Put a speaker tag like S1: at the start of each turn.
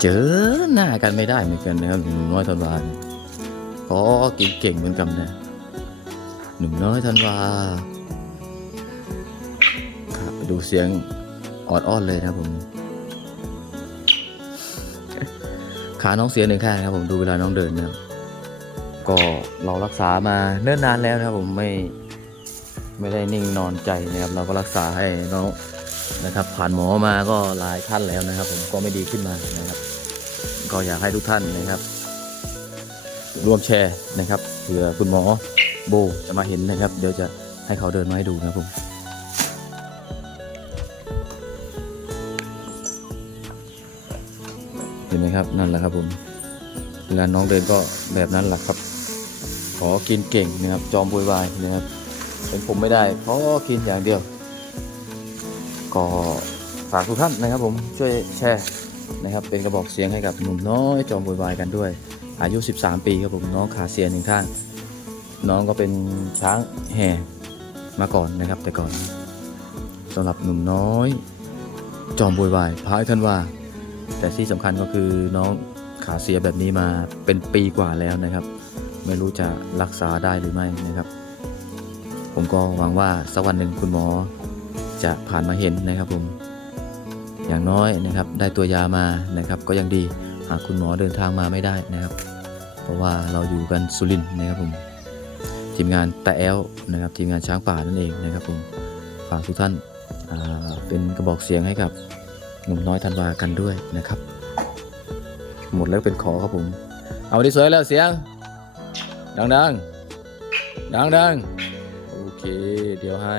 S1: เจอหน้ากันไม่ได้เหมือนกันนะครับหนุ่มน้อยธันวาก็กินเก่งเหมือนกันนะหนุ่มน้อยธันวาครับดูเสียงออดอ้อนเลยนะผมขาน้องเสียหนึ่งข้างนะครับผมดูเวลาน้องเดินนะครับก็เรารักษามาเนิ่นนานแล้วนะครับผมไม่ไม่ได้นิ่งนอนใจนะครับ เราก็รักษาให้น้อง นะครับ ผ่านหมอมาก็หลายท่านแล้วนะครับ ผมก็ไม่ดีขึ้นมานะครับ ก็อยากให้ทุกท่านนะครับ ร่วมแชร์นะครับเผื่อคุณหมอโบจะมาเห็นนะครับ เดี๋ยวจะให้เขาเดินมาให้ดูนะครับผมเห็นไหมครับนั่นแหละครับผมเวลาน้องเดินก็แบบนั้นแหละครับ ขอกินเก่งนะครับ จอมบุยวายนะครับเป็นผมไม่ได้ขอกินอย่างเดียว ก็ฝากทุกท่านนะครับผมช่วยแชร์นะครับเป็นกระบอกเสียงให้กับหนุ่มน้อยจอมบุยวายกันด้วย อายุ 13 ปีครับผมน้องขาเสียหนึ่งข้างน้องก็เป็นช้างแห่มาก่อนนะครับ แต่ก่อนสำหรับหนุ่มน้อย จอมบุยวายพายท่านว่า แต่ที่สำคัญก็คือน้องขาเสียแบบนี้มาเป็นปีกว่าแล้วนะครับ ไม่รู้จะรักษาได้หรือไม่นะครับ ผมก็หวังว่าสักวันหนึ่งคุณหมอ จะผ่านมาเห็นนะครับผม อย่างน้อยนะครับได้ตัวยามานะครับก็ยังดีหากคุณหมอเดินทางมาไม่ได้นะครับ เพราะว่าเราอยู่กันสุรินนะครับผมทีมงานแตะแอลนะครับทีมงานช้างป่านั่นเองนะครับผมฝากทุกท่านาเป็นกระบอกเสียงให้กับหนุ่มน้อยธันวากันด้วยนะครับ หมดแล้วเป็นขอครับผม เอาที่สวยแล้วเสียง ดังๆดังๆโอเค เดี๋ยวให้